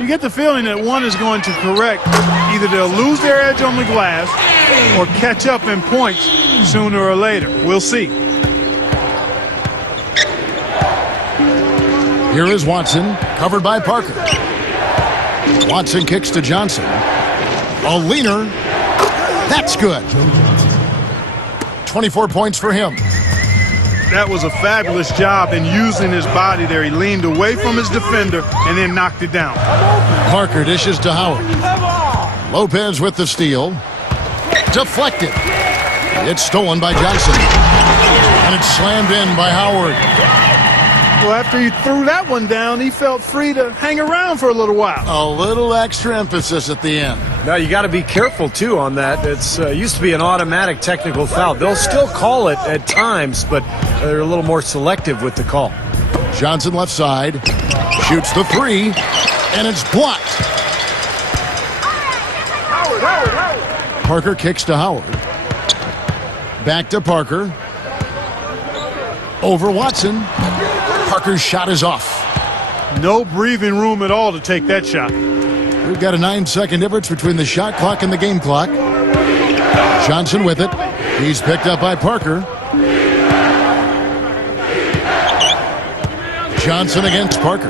You get the feeling that one is going to correct. Either they'll lose their edge on the glass or catch up in points sooner or later. We'll see. Here is Watson, covered by Parker. Watson kicks to Johnson. A leaner. That's good. 24 points for him. That was a fabulous job in using his body there. He leaned away from his defender and then knocked it down. Parker dishes to Howard. Lopez with the steal. Deflected. It's stolen by Johnson. And it's slammed in by Howard. Well, after he threw that one down, he felt free to hang around for a little while. A little extra emphasis at the end. Now, you got to be careful, too, on that. It's used to be an automatic technical foul. They'll still call it at times, but they're a little more selective with the call. Johnson left side. Shoots the 3. And it's blocked. Parker kicks to Howard. Back to Parker. Over Watson. Parker's shot is off. No breathing room at all to take that shot. We've got a 9-second difference between the shot clock and the game clock. Johnson with it. He's picked up by Parker. Johnson against Parker.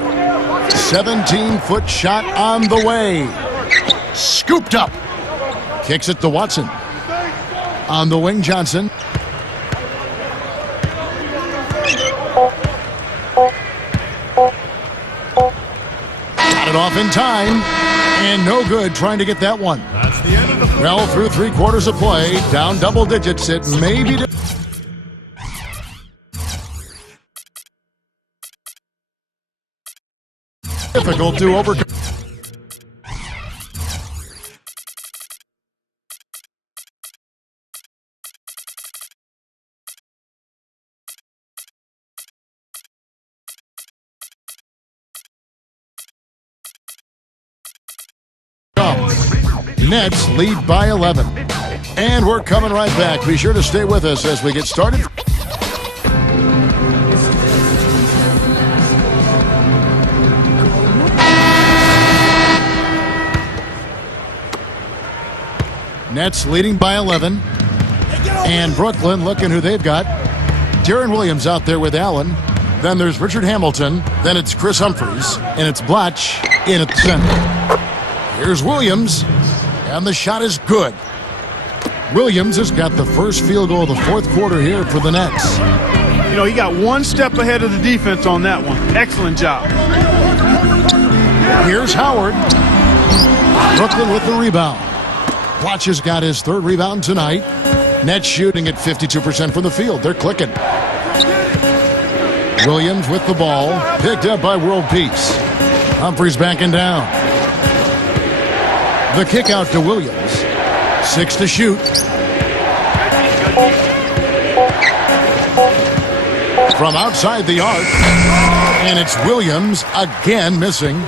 17-foot shot on the way. Scooped up. Kicks it to Watson. On the wing, Johnson. Got it off in time. And no good trying to get that one. That's the end of the Well, through 3 quarters of play, down double digits. It may be difficult to overcome. Nets lead by 11. And we're coming right back. Be sure to stay with us as we get started. Nets leading by 11. And Brooklyn looking who they've got. Deron Williams out there with Allen. Then there's Richard Hamilton. Then it's Chris Humphries. And it's Blatch in at the center. Here's Williams. And the shot is good. Williams has got the first field goal of the fourth quarter here for the Nets. You know, he got one step ahead of the defense on that one. Excellent job. Here's Howard. Brooklyn with the rebound. Blatch has got his third rebound tonight. Nets shooting at 52% from the field. They're clicking. Williams with the ball. Picked up by World Peace. Humphries backing down. The kick out to Williams. 6 to shoot. From outside the arc. And it's Williams again missing.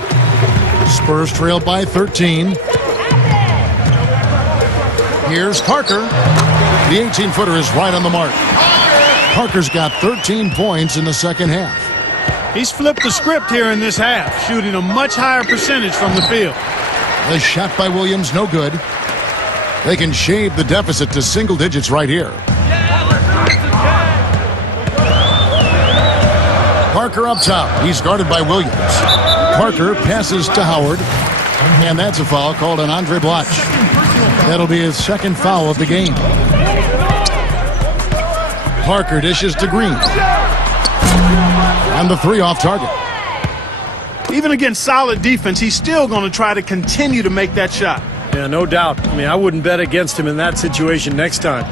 Spurs trail by 13. Here's Parker. The 18-footer is right on the mark. Parker's got 13 points in the second half. He's flipped the script here in this half, shooting a much higher percentage from the field. The shot by Williams, no good. They can shave the deficit to single digits right here. Parker up top. He's guarded by Williams. Parker passes to Howard. And that's a foul called on Andre Blatch. That'll be his second foul of the game. Parker dishes to Green. And the three off target. Even against solid defense, he's still going to try to continue to make that shot. Yeah, no doubt. I mean, I wouldn't bet against him in that situation next time.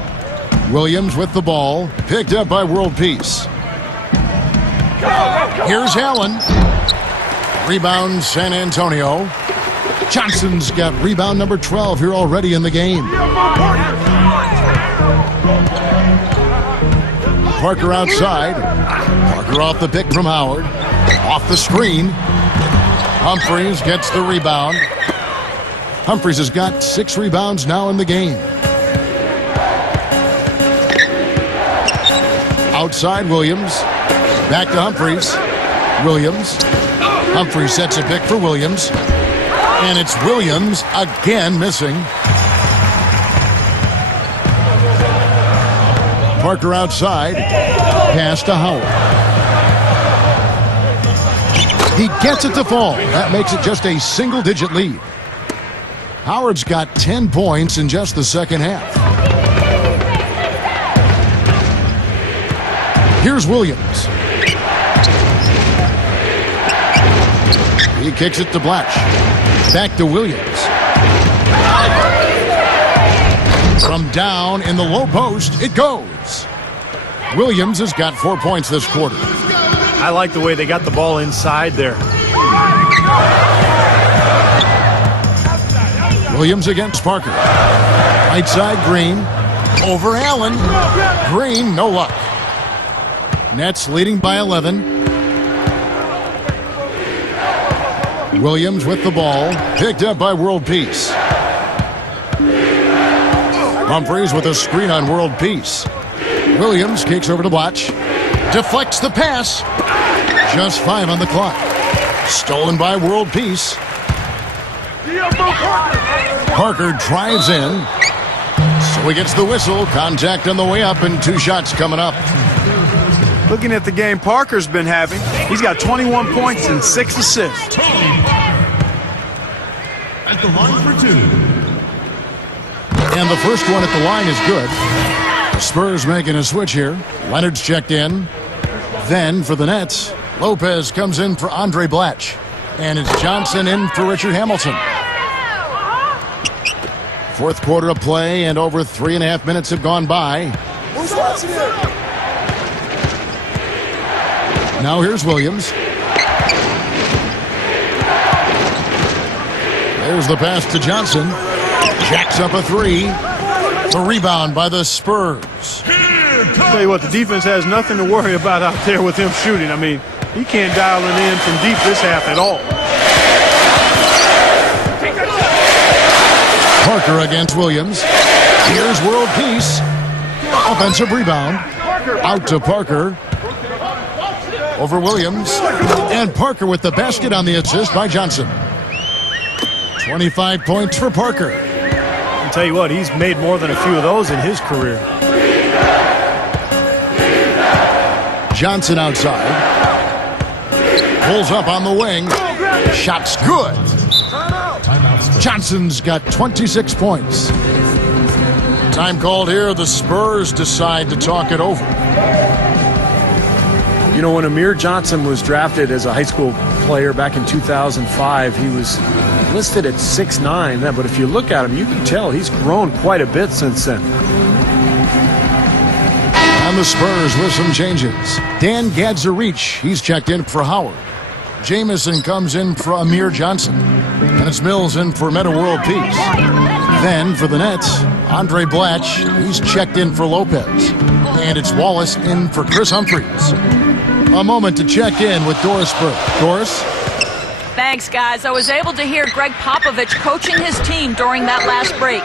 Williams with the ball, picked up by World Peace. Here's Allen. Rebound San Antonio. Johnson's got rebound number 12 here already in the game. Parker outside. Parker off the pick from Howard. Off the screen. Humphries gets the rebound. Humphries has got 6 rebounds now in the game. Outside Williams. Back to Humphries. Williams. Humphries sets a pick for Williams. And it's Williams again missing. Parker outside. Pass to Howard. He gets it to fall. That makes it just a single-digit lead. Howard's got 10 points in just the second half. Here's Williams. He kicks it to Blatch. Back to Williams. From down in the low post, it goes. Williams has got 4 points this quarter. I like the way they got the ball inside there. Williams against Parker. Right side, Green. Over Allen. Green, no luck. Nets leading by 11. Williams with the ball. Picked up by World Peace. Humphries with a screen on World Peace. Williams kicks over to Blatch. Deflects the pass. Just 5 on the clock. Stolen by World Peace. Parker drives in. So he gets the whistle. Contact on the way up and 2 shots coming up. Looking at the game Parker's been having, he's got 21 points and 6 assists. At the line for 2. And the first one at the line is good. The Spurs making a switch here. Leonard's checked in. Then for the Nets, Lopez comes in for Andre Blatch. And it's Johnson in for Richard Hamilton. Fourth quarter of play and over 3.5 minutes have gone by. Who's watching it? Now here's Williams. There's the pass to Johnson. Jacks up a 3. The rebound by the Spurs. Tell you what, the defense has nothing to worry about out there with him shooting. I mean, he can't dial it in from deep this half at all. Parker against Williams. Here's World Peace. Offensive rebound. Out to Parker. Over Williams. And Parker with the basket on the assist by Johnson. 25 points for Parker. I'll tell you what, he's made more than a few of those in his career. Johnson outside. Pulls up on the wing. Shot's good. Johnson's got 26 points. Time called here. The Spurs decide to talk it over. You know, when Amir Johnson was drafted as a high school player back in 2005, he was listed at 6'9", but if you look at him, you can tell he's grown quite a bit since then. And the Spurs with some changes. Dan Gadzarich, he's checked in for Howard. Jamison comes in for Amir Johnson. And it's Mills in for Meta World Peace. Then for the Nets, Andre Blatch, he's checked in for Lopez. And it's Wallace in for Chris Humphries. A moment to check in with Doris Burke. Doris? Thanks, guys. I was able to hear Greg Popovich coaching his team during that last break.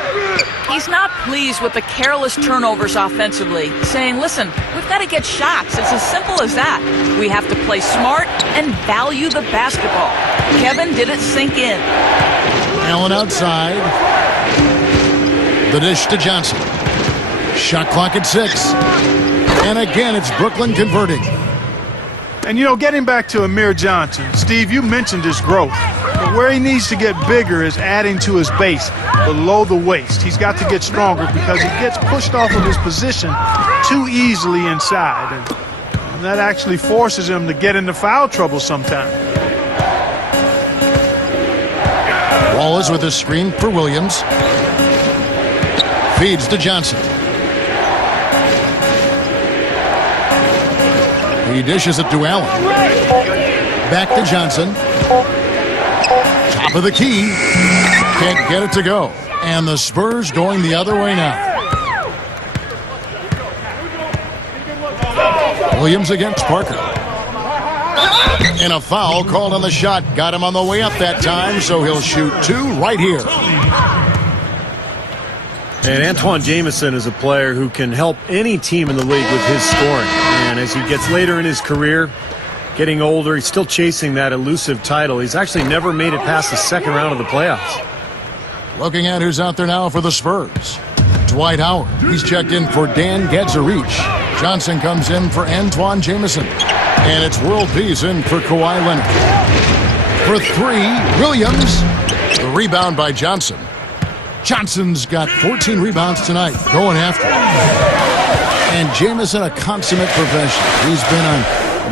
He's not pleased with the careless turnovers offensively, saying, listen, we've got to get shots. It's as simple as that. We have to play smart and value the basketball. Kevin did it sink in. Allen outside. The dish to Johnson. Shot clock at 6. And again, it's Brooklyn converting. And, you know, getting back to Amir Johnson, Steve, you mentioned his growth. But where he needs to get bigger is adding to his base below the waist. He's got to get stronger because he gets pushed off of his position too easily inside. And that actually forces him to get into foul trouble sometimes. Wallace with a screen for Williams. Feeds to Johnson. He dishes it to Allen. Back to Johnson. Top of the key. Can't get it to go. And the Spurs going the other way now. Williams against Parker. And a foul called on the shot. Got him on the way up that time, so he'll shoot two right here. And Antoine Jamison is a player who can help any team in the league with his scoring. And as he gets later in his career, getting older, he's still chasing that elusive title. He's actually never made it past the second round of the playoffs. Looking at who's out there now for the Spurs. Dwight Howard. He's checked in for Dan Gadzarich. Johnson comes in for Antoine Jamison. And it's World Peace in for Kawhi Leonard. For three, Williams. The rebound by Johnson. Johnson's got 14 rebounds tonight, going after it. And Jamison, a consummate professional. He's been on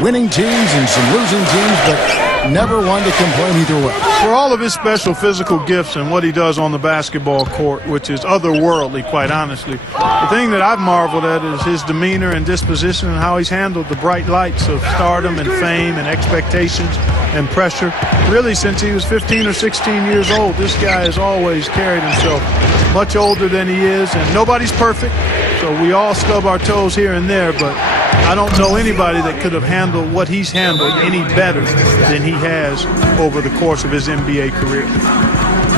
winning teams and some losing teams, but never one to complain either way. For all of his special physical gifts and what he does on the basketball court, which is otherworldly, quite honestly, the thing that I've marveled at is his demeanor and disposition and how he's handled the bright lights of stardom and fame and expectations and pressure. Really, since he was 15 or 16 years old, this guy has always carried himself much older than he is, and nobody's perfect, so we all stub our toes here and there, but I don't know anybody that could have handled what he's handled any better than he has over the course of his NBA career.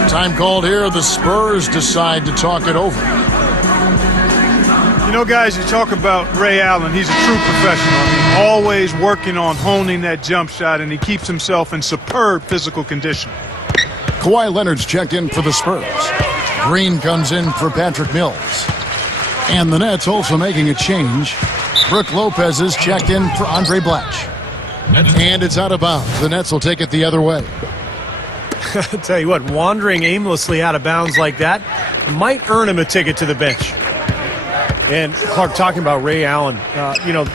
Time called here. The Spurs decide to talk it over. You know, guys, you talk about Ray Allen. He's a true professional. I mean, always working on honing that jump shot, and he keeps himself in superb physical condition. Kawhi Leonard's checked in for the Spurs. Green comes in for Patrick Mills. And the Nets also making a change. Brook Lopez is checked in for Andre Blatch. And it's out of bounds. The Nets will take it the other way. I tell you what, wandering aimlessly out of bounds like that might earn him a ticket to the bench. And Clark, talking about Ray Allen, you know,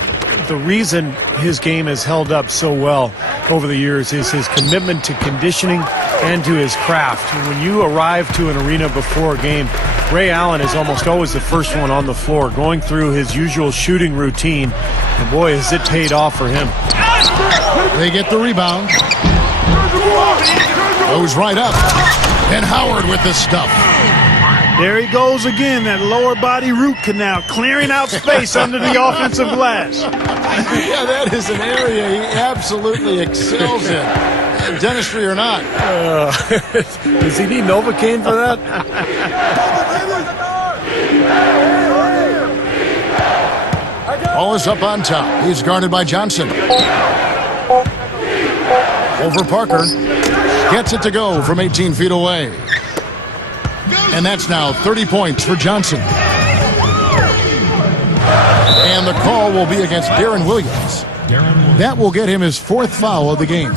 the reason his game has held up so well over the years is his commitment to conditioning and to his craft. When you arrive to an arena before a game, Ray Allen is almost always the first one on the floor, going through his usual shooting routine. And boy, has it paid off for him. They get the rebound. Goes right up. And Howard with the stuff. There he goes again, that lower body root canal, clearing out space under the offensive glass. Yeah, that is an area he absolutely excels in, dentistry or not. Does he need Novocaine for that? Ball is up on top. He's guarded by Johnson. Over Parker. Gets it to go from 18 feet away. And that's now 30 points for Johnson. And the call will be against Darren Williams. That will get him his fourth foul of the game.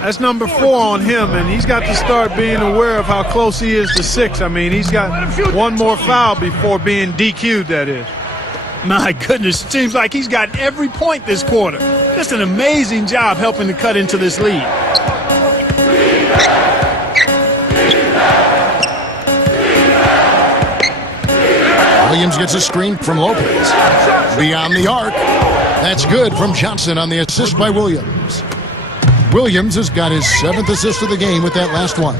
That's number 4 on him, and he's got to start being aware of how close he is to 6. I mean, he's got one more foul before being DQ'd, that is. My goodness, it seems like he's gotten every point this quarter. Just an amazing job helping to cut into this lead. Williams gets a screen from Lopez. Beyond the arc. That's good from Johnson on the assist by Williams. Williams has got his 7th assist of the game with that last one.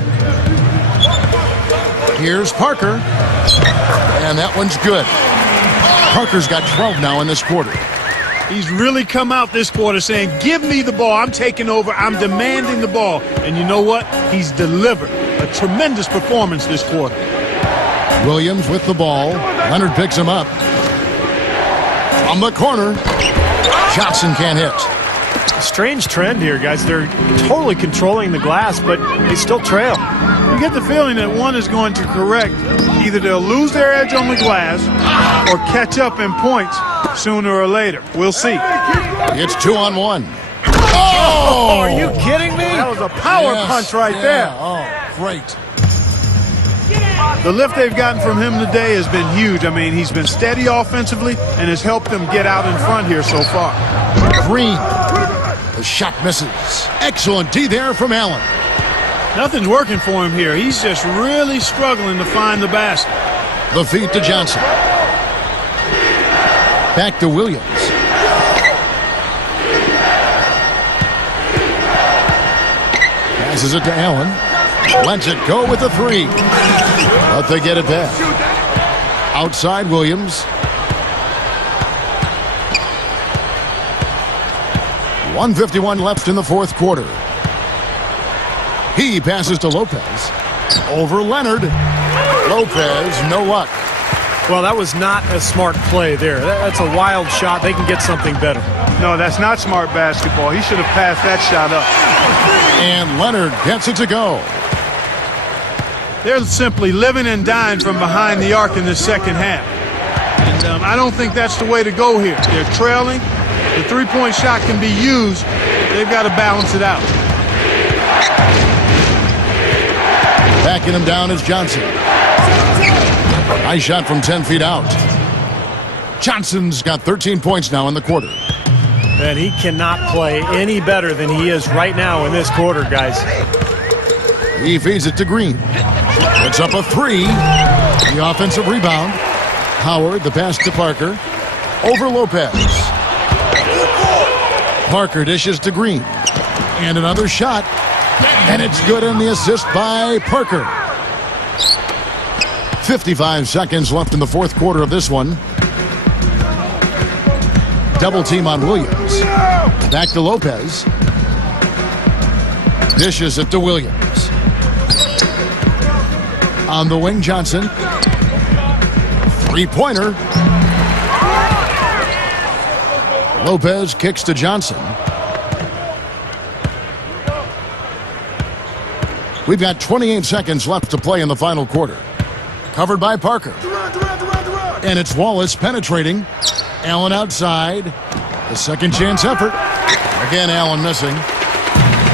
Here's Parker. And that one's good. Parker's got 12 now in this quarter. He's really come out this quarter saying, give me the ball. I'm taking over. I'm demanding the ball. And you know what? He's delivered. A tremendous performance this quarter. Williams with the ball. Leonard picks him up. From the corner. Johnson can't hit. A strange trend here, guys. They're totally controlling the glass, but they still trail. You get the feeling that one is going to correct. Either they'll lose their edge on the glass or catch up in points sooner or later. We'll see. It's 2-on-1. Oh! Are you kidding me? That was a power punch right there. Oh, great. The lift they've gotten from him today has been huge. I mean, he's been steady offensively and has helped them get out in front here so far. Green. The shot misses. Excellent D there from Allen. Nothing's working for him here. He's just really struggling to find the basket. The feed to Johnson. Back to Williams. Passes it to Allen. Lets it go with the three. But they get it back. Outside Williams. 1:51 left in the fourth quarter. He passes to Lopez. Over Leonard. Lopez, no luck. Well, that was not a smart play there. That's a wild shot. They can get something better. No, that's not smart basketball. He should have passed that shot up. And Leonard gets it to go. They're simply living and dying from behind the arc in the second half. And I don't think that's the way to go here. They're trailing. The three-point shot can be used. They've got to balance it out. Backing him down is Johnson. Nice shot from 10 feet out. Johnson's got 13 points now in the quarter. And he cannot play any better than he is right now in this quarter, guys. He feeds it to Green. Puts up a three. The offensive rebound. Howard, the pass to Parker. Over Lopez. Parker dishes to Green. And another shot. And it's good in the assist by Parker. 55 seconds left in the fourth quarter of this one. Double team on Williams. Back to Lopez. Dishes it to Williams. On the wing, Johnson. Three-pointer. Lopez kicks to Johnson. We've got 28 seconds left to play in the final quarter. Covered by Parker. And it's Wallace penetrating. Allen outside. The second chance effort. Again, Allen missing.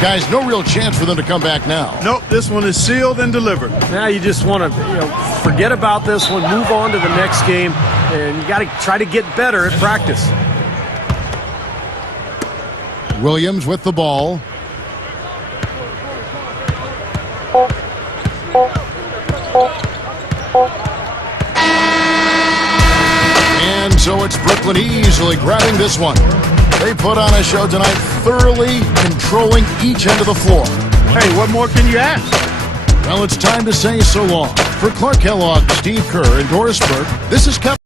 Guys, no real chance for them to come back now. Nope, this one is sealed and delivered. Now you just want to forget about this one, move on to the next game, and you got to try to get better at practice. Williams with the ball. And so it's Brooklyn easily grabbing this one. They put on a show tonight, thoroughly controlling each end of the floor. Hey, what more can you ask? Well, it's time to say so long. For Clark Kellogg, Steve Kerr, and Doris Burke, this is Kevin.